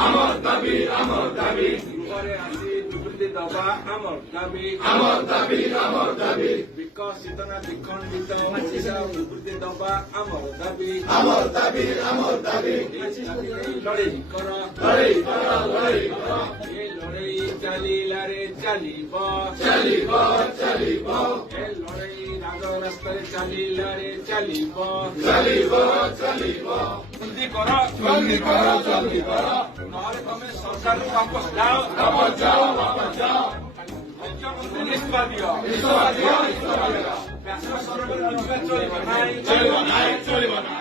আমার দাবি আমার দাবি করে আসি দুর্নীতি দবা আমার দাবি আমার দাবি আমার দাবি বিকশিত না বিখণ্ডিত দুর্নীতি দবা আমার দাবি আমার দাবি আমার দাবি লড়াই কর লড়াই কর লড়াই কর এই লড়াই চালিলারে চালিব চালিব চালিব এই লড়াই রাজ রাস্তায় চালিলারে চালিব চালিব চালিব জলদি কর জলদি কর জলদি কর নহলে তুমি সরকার বাপস যাও বাপস যাও বাপস যাও মুখ্যমন্ত্রী ইস্তফা দিও ইস্তফা দিও ইস্তফা দিও ব্যাস সরকার চলিব নাই চলিব নাই চলিব না